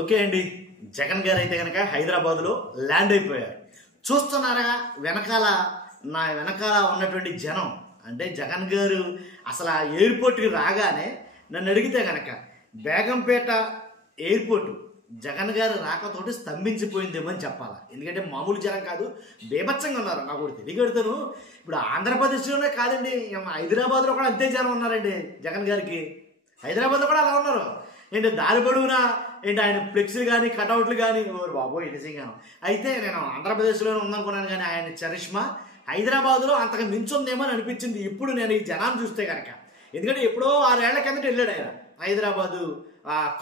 Okay అండి. జగన్ గారు అయితే కనుక హైదరాబాద్లో ల్యాండ్ అయిపోయారు. చూస్తున్నారా నా వెనకాల ఉన్నటువంటి జనం. అంటే జగన్ గారు అసలు ఆ ఎయిర్పోర్ట్కి రాగానే నన్ను అడిగితే కనుక బేగంపేట ఎయిర్పోర్టు జగన్ గారు రాకతోటి స్తంభించిపోయిందేమో అని చెప్పాలి. ఎందుకంటే మామూలు జనం కాదు, బీభత్సంగా ఉన్నారు. నాకు కూడా తెలియగడుతాను. ఇప్పుడు ఆంధ్రప్రదేశ్లోనే కాదండి, హైదరాబాద్లో కూడా అంతే జనం ఉన్నారండి. జగన్ గారికి హైదరాబాద్లో కూడా అలా ఉన్నారు. ఏంటి దారి పొడవునా ఏంటి ఆయన ఫ్లెక్సీలు కానీ కటౌట్లు కానీ బాబోయ్ నిజంగా. అయితే నేను ఆంధ్రప్రదేశ్లోనే ఉందనుకున్నాను, కానీ ఆయన చరిష్మా హైదరాబాద్లో అంతకు మించుందేమో అని అనిపించింది ఇప్పుడు నేను ఈ జనాన్ని చూస్తే కనుక. ఎందుకంటే ఎప్పుడో 6 ఏళ్ల కిందట వెళ్ళాడు ఆయన హైదరాబాదు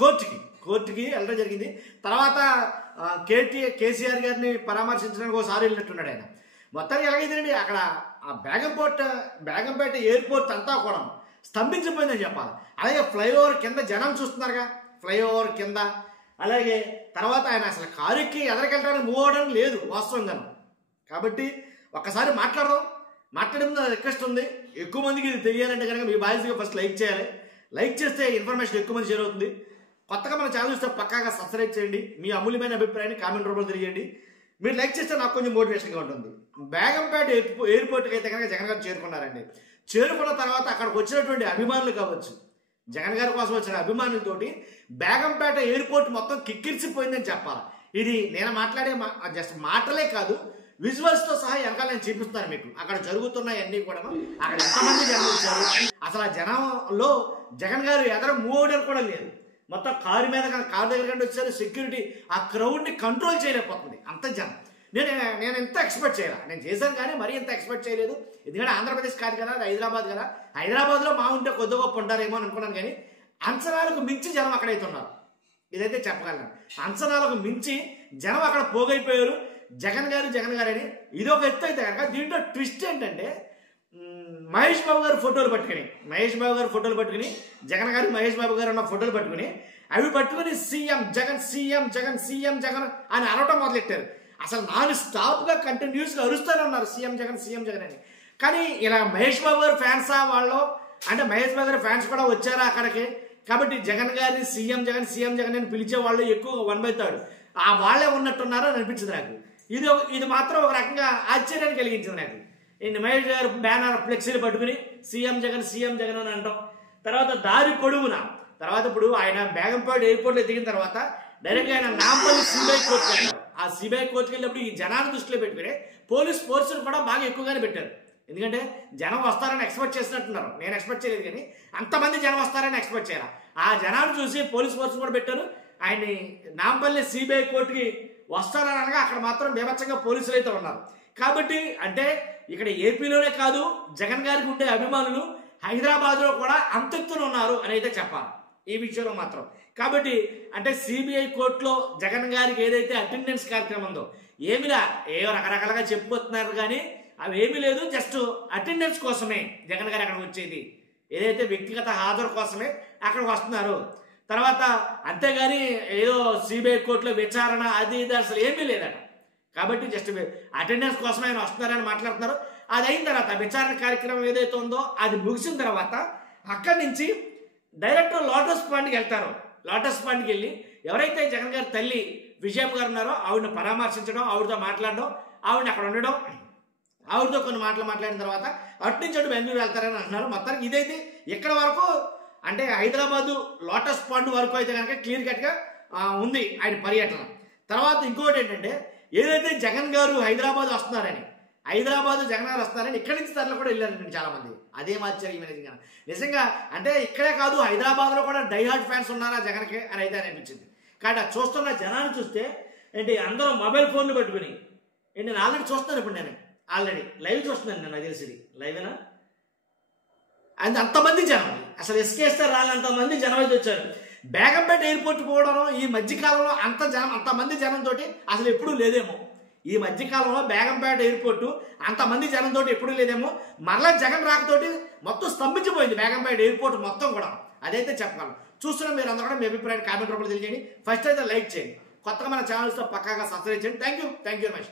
కోర్టుకి వెళ్ళడం జరిగింది. తర్వాత కేసీఆర్ గారిని పరామర్శించడానికి ఒకసారి వెళ్ళినట్టున్నాడు ఆయన. మొత్తానికి ఎలాగైందండి అక్కడ ఆ బేగంపేట ఎయిర్పోర్ట్ అంతా కూడా స్తంభించిపోయిందని చెప్పాలి. అలాగే ఫ్లైఓవర్ కింద జనం చూస్తున్నారుగా, ఫ్లైఓవర్ కింద. అలాగే తర్వాత ఆయన అసలు కారుకి ఎదరికెళ్ళడానికి మూవ్ అవడానికి లేదు వాస్తవంగాను. కాబట్టి ఒక్కసారి మాట్లాడే ముందు రిక్వెస్ట్ ఉంది. ఎక్కువ మందికి ఇది తెలియాలంటే కనుక మీ బాయ్స్గా ఫస్ట్ లైక్ చేయాలి. లైక్ చేస్తే ఇన్ఫర్మేషన్ ఎక్కువ మంది షేర్ అవుతుంది. కొత్తగా మన ఛానల్ చూస్తే పక్కాగా సబ్స్క్రైబ్ చేయండి. మీ అమూల్యమైన అభిప్రాయాన్ని కామెంట్ రూపంలో తెలియజేయండి. మీరు లైక్ చేస్తే నాకు కొంచెం మోటివేషన్గా ఉంటుంది. బేగంపేట ఎయిర్పోర్ట్కి అయితే కనుక జగన్ గారు చేరుకున్నారండి. చేరుకున్న తర్వాత అక్కడికి వచ్చినటువంటి అభిమానులు కావచ్చు, జగన్ గారి కోసం వచ్చిన అభిమానులతోటి బేగంపేట ఎయిర్పోర్ట్ మొత్తం కిక్కిరిసిపోయిందని చెప్పాలి. ఇది నేను మాట్లాడే జస్ట్ మాటలే కాదు, విజువల్స్తో సహా వెనకాల నేను చూపిస్తాను మీకు. అక్కడ జరుగుతున్నాయన్నీ కూడా అక్కడ ఎంతమంది జనం వచ్చారు, అసలు ఆ జనంలో జగన్ గారు ఎదర మూవ్ అవడం కూడా లేదు. మొత్తం కారు దగ్గర కంటే వచ్చారు. సెక్యూరిటీ ఆ క్రౌడ్ని కంట్రోల్ చేయలేకపోతుంది, అంత జనం. నేను ఎంత ఎక్స్పెక్ట్ చేయాలి, నేను చేశాను కానీ మరీ ఎంత ఎక్స్పెక్ట్ చేయలేదు. ఎందుకంటే ఆంధ్రప్రదేశ్ కాదు కదా, అది హైదరాబాద్ కదా. హైదరాబాద్లో మా ఉంటే కొద్ది గొప్ప ఉంటారేమో అని అనుకున్నాను, కానీ అంచనాలకు మించి జనం అక్కడైతే ఉన్నారు. ఇదైతే చెప్పగలను. అంచనాలకు మించి జనం అక్కడ పోగైపోయారు. జగన్ గారు అని ఇది ఒక ఎత్తు అయితే కనుక దీంట్లో ట్విస్ట్ ఏంటంటే మహేష్ బాబు గారు ఫోటోలు పట్టుకుని జగన్ గారు మహేష్ బాబు గారు ఉన్న ఫోటోలు పట్టుకుని అవి పట్టుకుని సీఎం జగన్ అని అరవటం మొదలెట్టారు. అసలు నాన్ స్టాప్గా కంటిన్యూస్గా అరుస్తూనే ఉన్నారు సీఎం జగన్ అని. కానీ ఇలా మహేష్ బాబు గారు ఫ్యాన్సా వాళ్ళు అంటే మహేష్ బాబు గారు ఫ్యాన్స్ కూడా వచ్చారా అక్కడికి. కాబట్టి జగన్ గారిని సీఎం జగన్ అని పిలిచే వాళ్ళు ఎక్కువగా 1/3 ఆ వాళ్ళే ఉన్నట్టున్నారో అని అనిపించింది నాకు. ఇది మాత్రం ఒక రకంగా ఆశ్చర్యాన్ని కలిగించింది నాకు. మహేష్ గారు బ్యానర్ ఫ్లెక్సీలు పట్టుకుని సీఎం జగన్ అని అంటాం. తర్వాత దారి పొడవున తర్వాత ఇప్పుడు ఆయన బేగంపేట ఎయిర్పోర్ట్లో దిగిన తర్వాత డైరెక్ట్గా ఆయన నాంపల్లి సిబిఐ కోర్టుకి వెళ్ళారు. ఆ సిబిఐ కోర్టుకి వెళ్ళినప్పుడు ఈ జనాన్ని దృష్టిలో పెట్టుకుని పోలీస్ ఫోర్సులు కూడా బాగా ఎక్కువగానే పెట్టారు. ఎందుకంటే జనం వస్తారని ఎక్స్పెక్ట్ చేసినట్టున్నారు. నేను ఎక్స్పెక్ట్ చేయలేదు, కానీ అంతమంది జనం వస్తారని ఎక్స్పెక్ట్ చేయాలి. ఆ జనాన్ని చూసి పోలీస్ ఫోర్స్ కూడా పెట్టారు. ఆయన్ని నాంపల్లి సిబిఐ కోర్టుకి వస్తారని అనగా అక్కడ మాత్రం బీభత్సంగా పోలీసులు అయితే ఉన్నారు. కాబట్టి అంటే ఇక్కడ ఏపీలోనే కాదు, జగన్ గారికి ఉండే అభిమానులు హైదరాబాద్లో కూడా అంతెత్తున ఉన్నారు అని అయితే చెప్పాలి ఈ విషయంలో మాత్రం. కాబట్టి అంటే సిబిఐ కోర్టులో జగన్ గారికి ఏదైతే అటెండెన్స్ కార్యక్రమం ఉందో ఏమిలా రకరకాలుగా చెప్పుకొస్తున్నారు, కానీ అవి ఏమీ లేదు. జస్ట్ అటెండెన్స్ కోసమే జగన్ గారు అక్కడికి వచ్చేది, ఏదైతే వ్యక్తిగత హాజరు కోసమే అక్కడికి వస్తున్నారు. తర్వాత అంతేగాని ఏదో సిబిఐ కోర్టులో విచారణ అది ఇది అసలు ఏమీ లేదట. కాబట్టి జస్ట్ అటెండెన్స్ కోసమే ఆయన వస్తున్నారని మాట్లాడుతున్నారు. అది అయిన తర్వాత విచారణ కార్యక్రమం ఏదైతే ఉందో అది ముగిసిన తర్వాత అక్కడి నుంచి డైరెక్ట్ లోటస్ పాండ్కి వెళ్తారు. లోటస్ పాండ్కి వెళ్ళి ఎవరైతే జగన్ గారి తల్లి విజయమ్మ గారు ఉన్నారో ఆవిడని పరామర్శించడం, ఆవిడతో మాట్లాడడం, ఆవిడని అక్కడ ఉండడం, ఆవిడతో కొన్ని మాటలు మాట్లాడిన తర్వాత అటు నుంచి అటు బెంగళూరు వెళ్తారని అంటున్నారు. మొత్తానికి ఇదైతే ఇక్కడ వరకు అంటే హైదరాబాదు లోటస్ పాండ్ వరకు అయితే కనుక క్లియర్ కట్గా ఉంది ఆయన పర్యటన. తర్వాత ఇంకోటి ఏంటంటే ఏదైతే జగన్ గారు హైదరాబాద్ వస్తున్నారని ఇక్కడి నుంచి తరలి కూడా వెళ్ళారండి చాలా మంది. అదే ఆశ్చర్యం నిజంగా. అంటే ఇక్కడే కాదు, హైదరాబాద్లో కూడా డైహార్డ్ ఫ్యాన్స్ ఉన్నారా జగన్కి అని అయితే అనిపించింది. కాబట్టి అది చూస్తున్న జనాన్ని చూస్తే ఏంటి అందరూ మొబైల్ ఫోన్లు పెట్టుకుని నేను ఆల్రెడీ చూస్తాను. ఇప్పుడు నేను ఆల్రెడీ లైవ్ చూస్తున్నాను. నేను నాకు తెలిసింది లైవేనా అంతమంది జనం, అసలు ఎస్కేస్తే రాలంతమంది జనం అయితే వచ్చారు. బేగంపేట ఎయిర్పోర్ట్ పోవడం ఈ మధ్యకాలంలో అంతమంది జనంతో అసలు ఎప్పుడూ లేదేమో. ఈ మధ్యకాలంలో బేగంపేట ఎయిర్పోర్టు అంతమంది జనంతో ఎప్పుడూ లేదేమో. మరలా జగన్ రాకతోటి మొత్తం స్తంభించిపోయింది బేగంపేట ఎయిర్పోర్ట్ మొత్తం కూడా. అదైతే చెప్పగలను. చూస్తున్న మీరు అందరూ కూడా మీ అభిప్రాయాన్ని కామెంట్ రూపంలో తెలియజేయండి. ఫస్ట్ అయితే లైక్ చేయండి. కొత్తగా మన ఛానల్స్తో పక్కాగా సబ్స్క్రైబ్ చేయండి. Thank you very much.